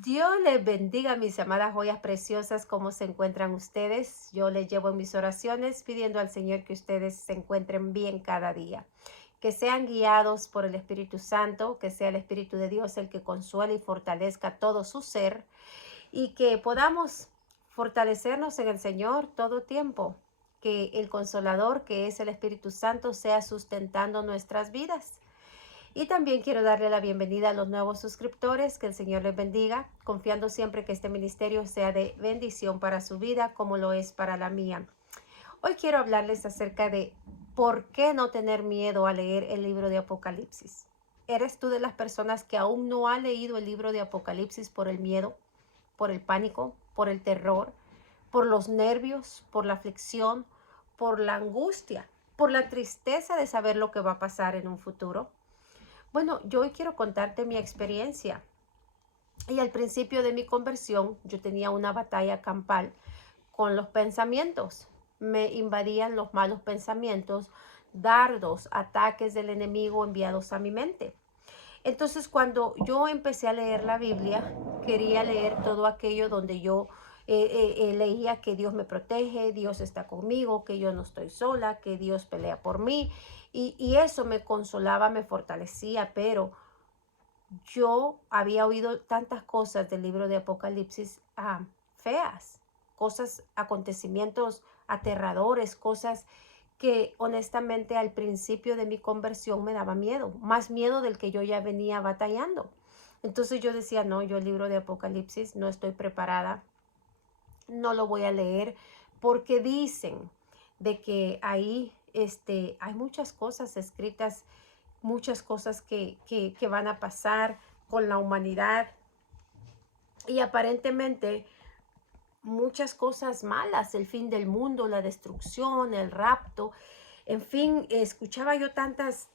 Dios les bendiga, mis amadas joyas preciosas, ¿cómo se encuentran ustedes? Yo les llevo en mis oraciones pidiendo al Señor que ustedes se encuentren bien cada día, que sean guiados por el Espíritu Santo, que sea el Espíritu de Dios el que consuele y fortalezca todo su ser y que podamos fortalecernos en el Señor todo tiempo, que el Consolador, que es el Espíritu Santo, sea sustentando nuestras vidas. Y también quiero darle la bienvenida a los nuevos suscriptores, que el Señor les bendiga, confiando siempre que este ministerio sea de bendición para su vida como lo es para la mía. Hoy quiero hablarles acerca de por qué no tener miedo a leer el libro de Apocalipsis. ¿Eres tú de las personas que aún no ha leído el libro de Apocalipsis por el miedo, por el pánico, por el terror, por los nervios, por la aflicción, por la angustia, por la tristeza de saber lo que va a pasar en un futuro? Bueno, yo hoy quiero contarte mi experiencia. Y al principio de mi conversión, yo tenía una batalla campal con los pensamientos. Me invadían los malos pensamientos, dardos, ataques del enemigo enviados a mi mente. Entonces, cuando yo empecé a leer la Biblia, quería leer todo aquello donde yo leía que Dios me protege, Dios está conmigo, que yo no estoy sola, que Dios pelea por mí. Y eso me consolaba, me fortalecía, pero yo había oído tantas cosas del libro de Apocalipsis feas, cosas, acontecimientos aterradores, cosas que honestamente al principio de mi conversión me daba miedo, más miedo del que yo ya venía batallando. Entonces yo decía, no, yo el libro de Apocalipsis no estoy preparada, no lo voy a leer, porque dicen de que ahí hay muchas cosas escritas, muchas cosas que van a pasar con la humanidad y aparentemente muchas cosas malas, el fin del mundo, la destrucción, el rapto, en fin, escuchaba yo tantas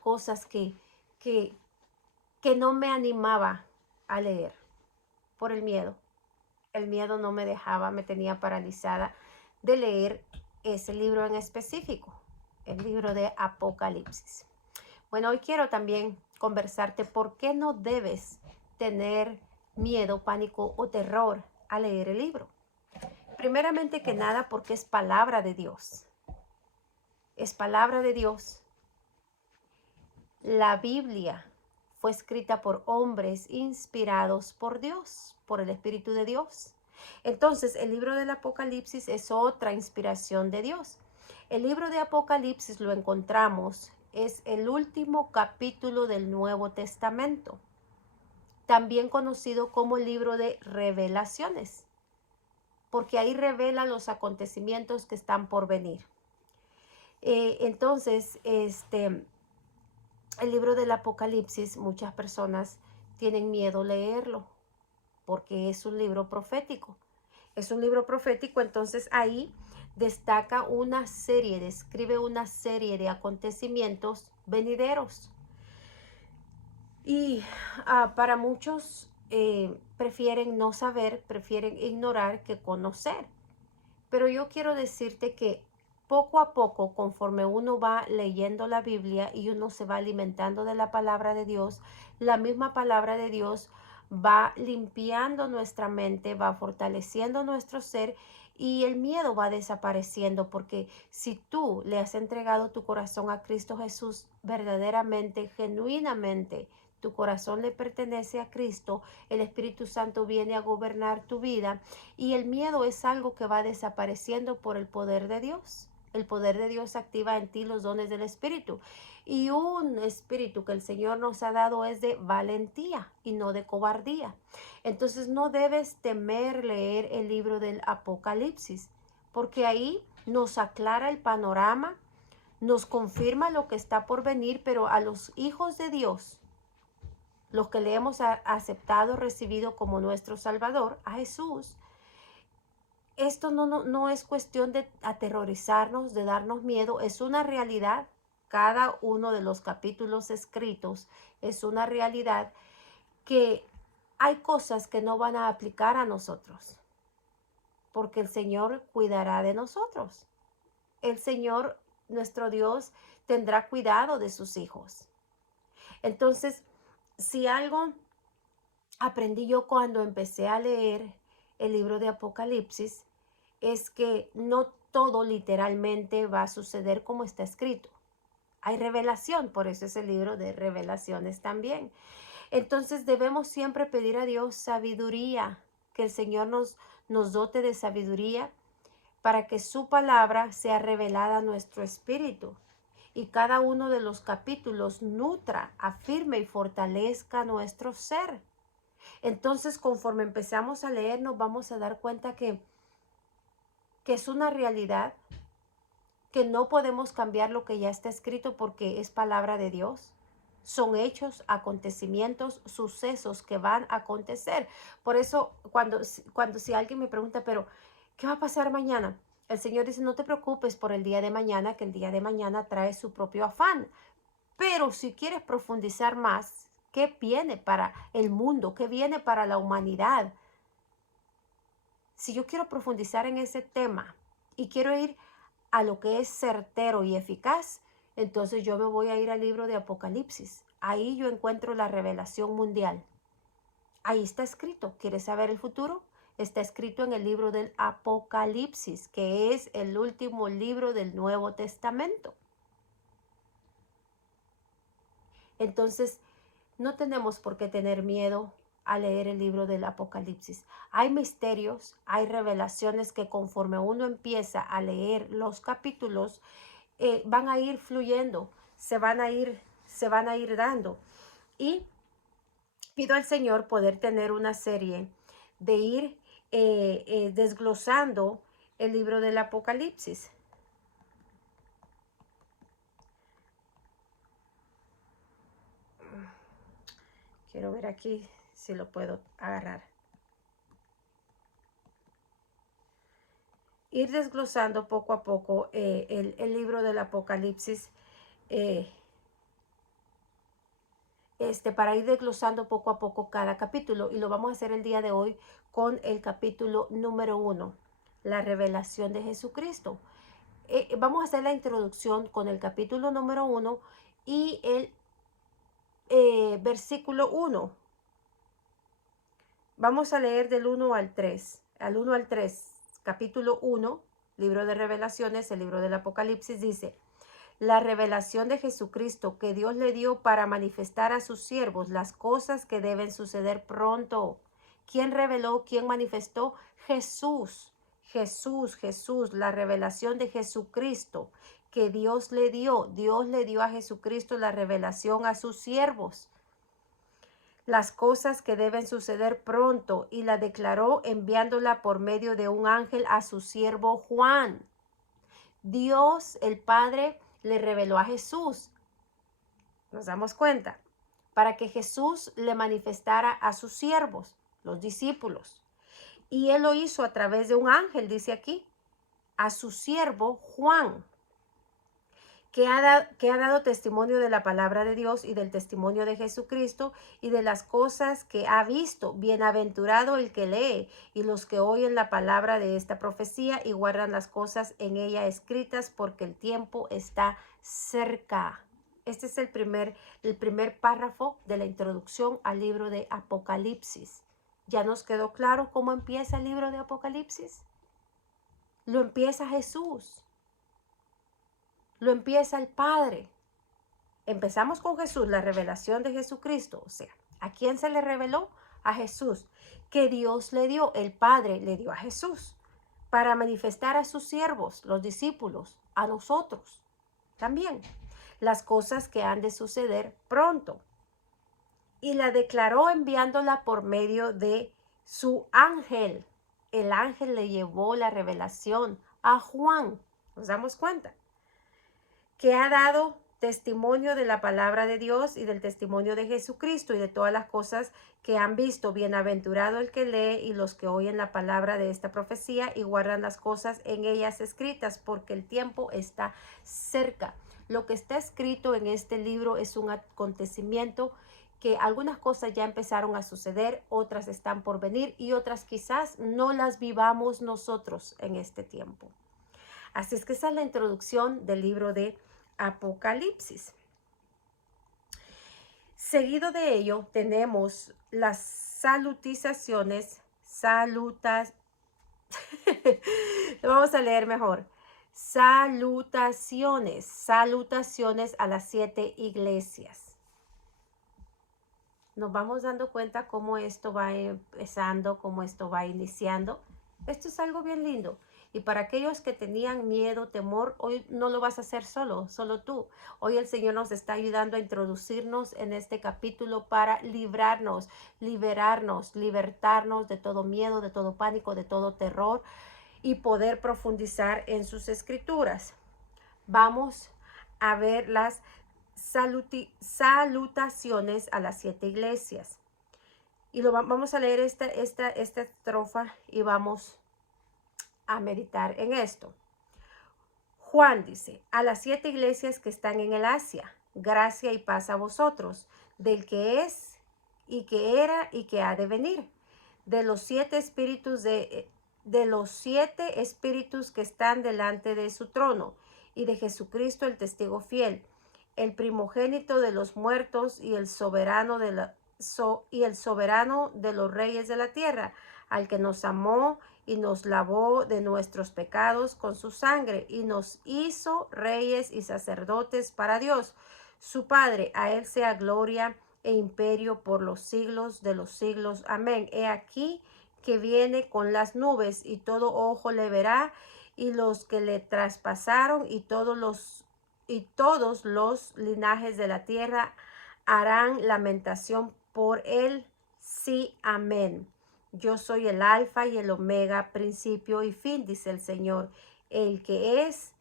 cosas que, que no me animaba a leer por el miedo. El miedo no me dejaba, me tenía paralizada de leer ese libro en específico, el libro de Apocalipsis. Bueno, hoy quiero también conversarte por qué no debes tener miedo, pánico o terror al leer el libro. Primeramente que nada porque es palabra de Dios. Es palabra de Dios. La Biblia fue escrita por hombres inspirados por Dios, por el Espíritu de Dios. Entonces, el libro del Apocalipsis es otra inspiración de Dios. El libro de Apocalipsis lo encontramos, es el último capítulo del Nuevo Testamento, también conocido como el libro de Revelaciones, porque ahí revela los acontecimientos que están por venir. Entonces, el libro del Apocalipsis, muchas personas tienen miedo leerlo porque es un libro profético. Es un libro profético, entonces ahí destaca una serie, describe una serie de acontecimientos venideros. Y para muchos prefieren no saber, prefieren ignorar que conocer. Pero yo quiero decirte que poco a poco, conforme uno va leyendo la Biblia y uno se va alimentando de la palabra de Dios, la misma palabra de Dios va limpiando nuestra mente, va fortaleciendo nuestro ser y el miedo va desapareciendo, porque si tú le has entregado tu corazón a Cristo Jesús verdaderamente, genuinamente, tu corazón le pertenece a Cristo, el Espíritu Santo viene a gobernar tu vida y el miedo es algo que va desapareciendo por el poder de Dios. El poder de Dios activa en ti los dones del Espíritu. Y un espíritu que el Señor nos ha dado es de valentía y no de cobardía. Entonces no debes temer leer el libro del Apocalipsis, porque ahí nos aclara el panorama, nos confirma lo que está por venir, pero a los hijos de Dios, los que le hemos aceptado, recibido como nuestro Salvador, a Jesús, esto no es cuestión de aterrorizarnos, de darnos miedo, es una realidad. Cada uno de los capítulos escritos es una realidad que hay cosas que no van a aplicar a nosotros, porque el Señor cuidará de nosotros. El Señor, nuestro Dios, tendrá cuidado de sus hijos. Entonces, si algo aprendí yo cuando empecé a leer el libro de Apocalipsis es que no todo literalmente va a suceder como está escrito. Hay revelación, por eso es el libro de revelaciones también. Entonces debemos siempre pedir a Dios sabiduría, que el Señor nos dote de sabiduría para que su palabra sea revelada a nuestro espíritu y cada uno de los capítulos nutra, afirme y fortalezca nuestro ser. Entonces, conforme empezamos a leer, nos vamos a dar cuenta que es una realidad, que no podemos cambiar lo que ya está escrito porque es palabra de Dios. Son hechos, acontecimientos, sucesos que van a acontecer. Por eso, cuando si alguien me pregunta, pero, ¿qué va a pasar mañana? El Señor dice, no te preocupes por el día de mañana, que el día de mañana trae su propio afán. Pero si quieres profundizar más, ¿qué viene para el mundo? ¿Qué viene para la humanidad? Si yo quiero profundizar en ese tema y quiero ir a lo que es certero y eficaz, entonces yo me voy a ir al libro de Apocalipsis. Ahí yo encuentro la revelación mundial. Ahí está escrito. ¿Quieres saber el futuro? Está escrito en el libro del Apocalipsis, que es el último libro del Nuevo Testamento. Entonces, no tenemos por qué tener miedo a leer el libro del Apocalipsis. Hay misterios, hay revelaciones que conforme uno empieza a leer los capítulos, van a ir fluyendo, se van a ir dando. Y pido al Señor poder tener una serie de ir desglosando el libro del Apocalipsis. Quiero ver aquí si lo puedo agarrar. Ir desglosando poco a poco el libro del Apocalipsis, para ir desglosando poco a poco cada capítulo. Y lo vamos a hacer el día de hoy con el capítulo número 1, la revelación de Jesucristo. Vamos a hacer la introducción con el capítulo número 1 y el versículo 1. Vamos a leer del 1 al 3. Al 1 al 3, capítulo 1, libro de revelaciones, el libro del Apocalipsis, dice: la revelación de Jesucristo que Dios le dio para manifestar a sus siervos las cosas que deben suceder pronto. ¿Quién reveló? ¿Quién manifestó? Jesús. Jesús, la revelación de Jesucristo que Dios le dio. Dios le dio a Jesucristo la revelación a sus siervos. Las cosas que deben suceder pronto, y la declaró enviándola por medio de un ángel a su siervo Juan. Dios, el Padre, le reveló a Jesús. Nos damos cuenta. Para que Jesús le manifestara a sus siervos, los discípulos. Y él lo hizo a través de un ángel, dice aquí, a su siervo Juan, que ha dado testimonio de la palabra de Dios y del testimonio de Jesucristo y de las cosas que ha visto. Bienaventurado el que lee y los que oyen la palabra de esta profecía y guardan las cosas en ella escritas, porque el tiempo está cerca. Este es el primer párrafo de la introducción al libro de Apocalipsis. ¿Ya nos quedó claro cómo empieza el libro de Apocalipsis? Lo empieza Jesús. Lo empieza el Padre. Empezamos con Jesús, la revelación de Jesucristo. O sea, ¿a quién se le reveló? A Jesús. Que Dios le dio, el Padre le dio a Jesús para manifestar a sus siervos, los discípulos, a nosotros también, las cosas que han de suceder pronto. Y la declaró enviándola por medio de su ángel. El ángel le llevó la revelación a Juan. ¿Nos damos cuenta? Que ha dado testimonio de la palabra de Dios y del testimonio de Jesucristo y de todas las cosas que han visto. Bienaventurado el que lee y los que oyen la palabra de esta profecía y guardan las cosas en ellas escritas, porque el tiempo está cerca. Lo que está escrito en este libro es un acontecimiento que algunas cosas ya empezaron a suceder, otras están por venir y otras quizás no las vivamos nosotros en este tiempo. Así es que esa es la introducción del libro de Apocalipsis. Seguido de ello tenemos las salutizaciones, lo vamos a leer mejor. Salutaciones a las 7 iglesias. Nos vamos dando cuenta cómo esto va empezando, cómo esto va iniciando. Esto es algo bien lindo. Y para aquellos que tenían miedo, temor, hoy no lo vas a hacer solo tú. Hoy el Señor nos está ayudando a introducirnos en este capítulo para librarnos, liberarnos, libertarnos de todo miedo, de todo pánico, de todo terror y poder profundizar en sus escrituras. Vamos a ver las salutaciones a las 7 iglesias. Y vamos a leer esta estrofa y vamos a meditar en esto. Juan dice, a las 7 iglesias que están en el Asia, gracia y paz a vosotros, del que es y que era y que ha de venir, de los 7 espíritus de los 7 espíritus que están delante de su trono, y de Jesucristo el testigo fiel, el primogénito de los muertos y el soberano de los reyes de la tierra, al que nos amó y nos lavó de nuestros pecados con su sangre y nos hizo reyes y sacerdotes para Dios, su Padre. A él sea gloria e imperio por los siglos de los siglos. Amén. He aquí que viene con las nubes y todo ojo le verá y los que le traspasaron y todos los linajes de la tierra harán lamentación por él. Sí, amén. Yo soy el alfa y el omega, principio y fin, dice el Señor, el que es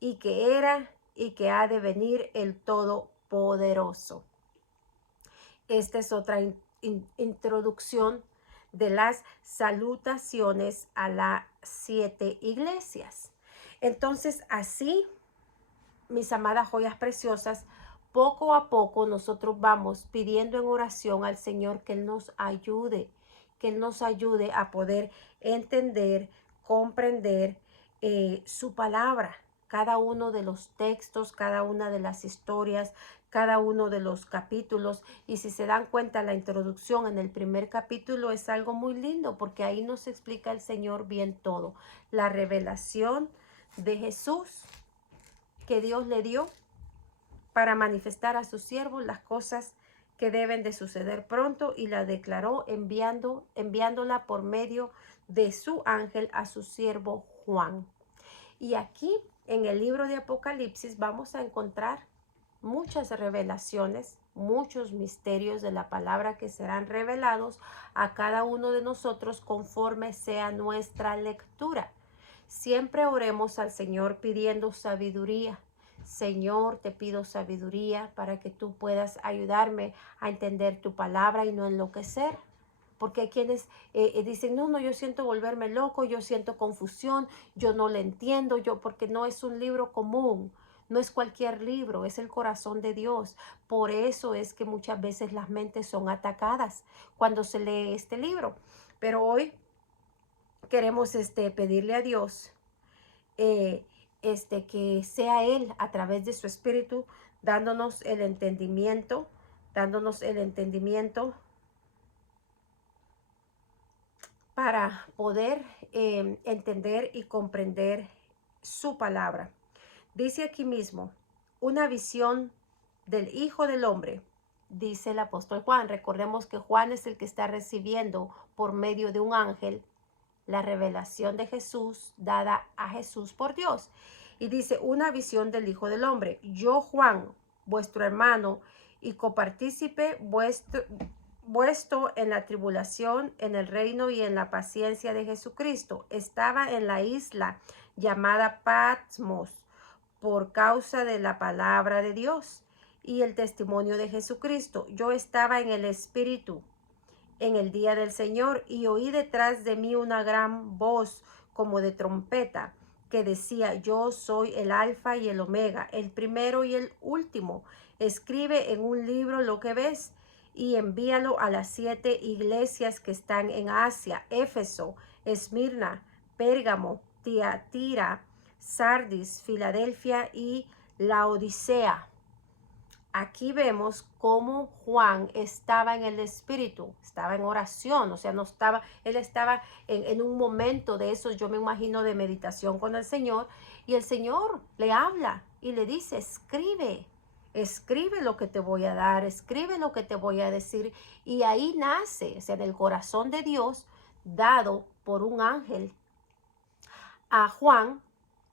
y que era y que ha de venir, el Todopoderoso. Esta es otra introducción de las salutaciones a las 7 iglesias. Entonces, así, mis amadas joyas preciosas, poco a poco nosotros vamos pidiendo en oración al Señor que Él nos ayude, a poder entender, comprender su palabra, cada uno de los textos, cada una de las historias, cada uno de los capítulos. Y si se dan cuenta, la introducción en el primer capítulo es algo muy lindo porque ahí nos explica el Señor bien todo. La revelación de Jesús que Dios le dio para manifestar a sus siervos las cosas que deben de suceder pronto, y la declaró enviándola por medio de su ángel a su siervo Juan. Y aquí en el libro de Apocalipsis vamos a encontrar muchas revelaciones, muchos misterios de la palabra que serán revelados a cada uno de nosotros conforme sea nuestra lectura. Siempre oremos al Señor pidiendo sabiduría. Señor, te pido sabiduría para que tú puedas ayudarme a entender tu palabra y no enloquecer. Porque hay quienes dicen, no, yo siento volverme loco, yo siento confusión, yo no le entiendo, porque no es un libro común, no es cualquier libro, es el corazón de Dios. Por eso es que muchas veces las mentes son atacadas cuando se lee este libro. Pero hoy queremos pedirle a Dios que sea Él a través de su Espíritu dándonos el entendimiento para poder entender y comprender su palabra. Dice aquí mismo, una visión del Hijo del Hombre, dice el apóstol Juan. Recordemos que Juan es el que está recibiendo por medio de un ángel la revelación de Jesús dada a Jesús por Dios. Y dice, una visión del Hijo del Hombre. Yo, Juan, vuestro hermano y copartícipe vuestro en la tribulación, en el reino y en la paciencia de Jesucristo, estaba en la isla llamada Patmos por causa de la palabra de Dios y el testimonio de Jesucristo. Yo estaba en el Espíritu en el día del Señor y oí detrás de mí una gran voz como de trompeta que decía, yo soy el alfa y el omega, el primero y el último. Escribe en un libro lo que ves y envíalo a las 7 iglesias que están en Asia: Éfeso, Esmirna, Pérgamo, Tiatira, Sardis, Filadelfia y Laodicea. aquí vemos cómo Juan estaba en el Espíritu, estaba en oración, o sea, no estaba, él estaba en un momento de eso, yo me imagino, de meditación con el Señor, y el Señor le habla y le dice, escribe, escribe lo que te voy a dar, escribe lo que te voy a decir, y ahí nace, o sea, en el corazón de Dios, dado por un ángel a Juan,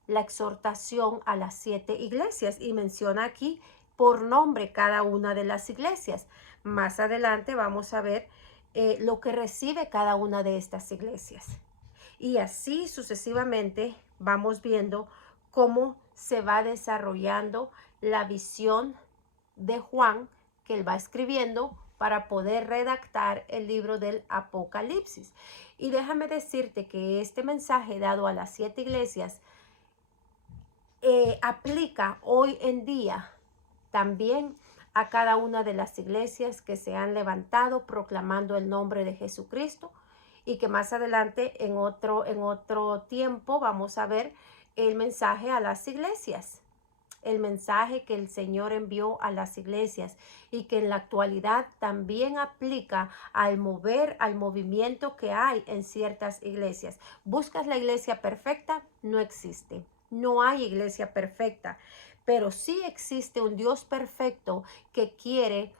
la exhortación a las 7 iglesias, y menciona aquí por nombre cada una de las iglesias. Más adelante vamos a ver lo que recibe cada una de estas iglesias. Y así sucesivamente vamos viendo cómo se va desarrollando la visión de Juan que él va escribiendo para poder redactar el libro del Apocalipsis. Y déjame decirte que este mensaje dado a las 7 iglesias aplica hoy en día también a cada una de las iglesias que se han levantado proclamando el nombre de Jesucristo, y que más adelante en otro tiempo vamos a ver el mensaje a las iglesias, el mensaje que el Señor envió a las iglesias, y que en la actualidad también aplica al mover, al movimiento que hay en ciertas iglesias. ¿Buscas la iglesia perfecta? No existe. No hay iglesia perfecta, pero sí existe un Dios perfecto que quiere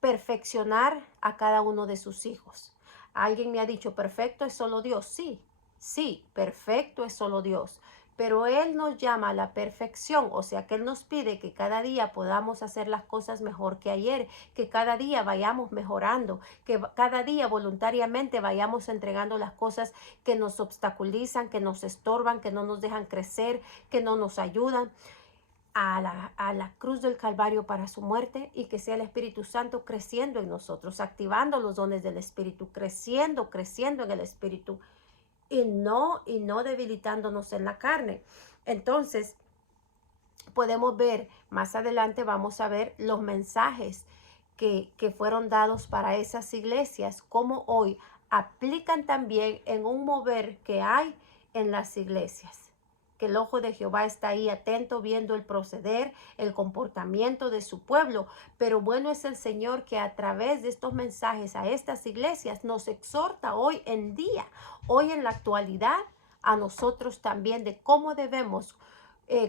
perfeccionar a cada uno de sus hijos. Alguien me ha dicho, perfecto es solo Dios. Sí, sí, perfecto es solo Dios. Pero Él nos llama a la perfección, o sea que Él nos pide que cada día podamos hacer las cosas mejor que ayer, que cada día vayamos mejorando, que cada día voluntariamente vayamos entregando las cosas que nos obstaculizan, que nos estorban, que no nos dejan crecer, que no nos ayudan a la cruz del Calvario para su muerte, y que sea el Espíritu Santo creciendo en nosotros, activando los dones del Espíritu, creciendo en el Espíritu, y no debilitándonos en la carne. Entonces, podemos ver, más adelante vamos a ver los mensajes que fueron dados para esas iglesias, como hoy aplican también en un mover que hay en las iglesias. Que el ojo de Jehová está ahí atento, viendo el proceder, el comportamiento de su pueblo. Pero bueno es el Señor que a través de estos mensajes a estas iglesias nos exhorta hoy en día, hoy en la actualidad, a nosotros también, de cómo debemos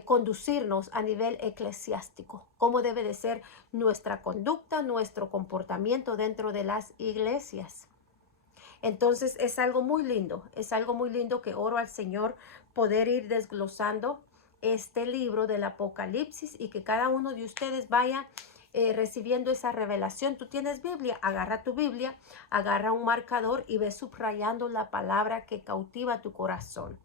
conducirnos a nivel eclesiástico, cómo debe de ser nuestra conducta, nuestro comportamiento dentro de las iglesias. Entonces es algo muy lindo, es algo muy lindo, que oro al Señor poder ir desglosando este libro del Apocalipsis, y que cada uno de ustedes vaya recibiendo esa revelación. Tú tienes Biblia, agarra tu Biblia, agarra un marcador y ve subrayando la palabra que cautiva tu corazón.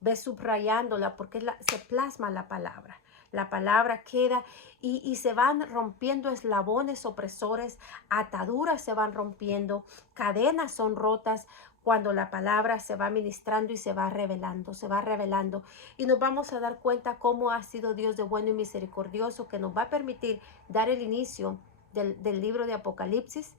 Ve subrayándola, porque se plasma la palabra. La palabra queda y se van rompiendo eslabones opresores, ataduras se van rompiendo, cadenas son rotas cuando la palabra se va ministrando y se va revelando, y nos vamos a dar cuenta cómo ha sido Dios de bueno y misericordioso, que nos va a permitir dar el inicio del libro de Apocalipsis,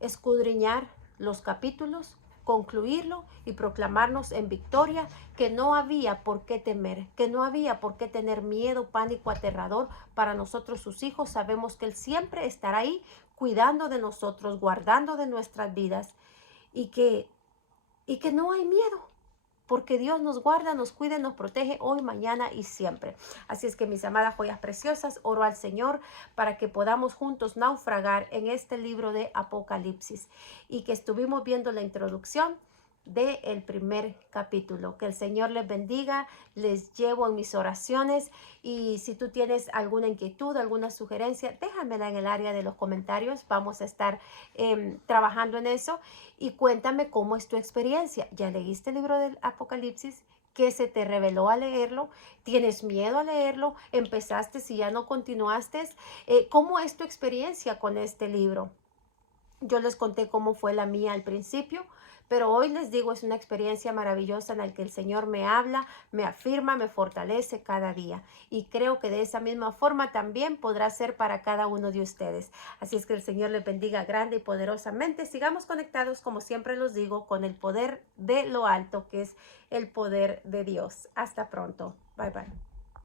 escudriñar los capítulos, concluirlo y proclamarnos en victoria, que no había por qué temer, que no había por qué tener miedo, pánico, aterrador para nosotros sus hijos. Sabemos que Él siempre estará ahí cuidando de nosotros, guardando de nuestras vidas, y que no hay miedo, porque Dios nos guarda, nos cuida, nos protege hoy, mañana y siempre. Así es que, mis amadas joyas preciosas, oro al Señor para que podamos juntos naufragar en este libro de Apocalipsis, y que estuvimos viendo la introducción del primer capítulo. Que el Señor les bendiga, les llevo en mis oraciones, y si tú tienes alguna inquietud, alguna sugerencia, déjamela en el área de los comentarios. Vamos a estar trabajando en eso, y cuéntame cómo es tu experiencia. ¿Ya leíste el libro del Apocalipsis? ¿Qué se te reveló al leerlo? ¿Tienes miedo a leerlo? ¿Empezaste y ya no continuaste? ¿Cómo es tu experiencia con este libro? Yo les conté cómo fue la mía al principio, pero hoy les digo, es una experiencia maravillosa en la que el Señor me habla, me afirma, me fortalece cada día. Y creo que de esa misma forma también podrá ser para cada uno de ustedes. Así es que el Señor les bendiga grande y poderosamente. Sigamos conectados, como siempre los digo, con el poder de lo alto, que es el poder de Dios. Hasta pronto. Bye, bye.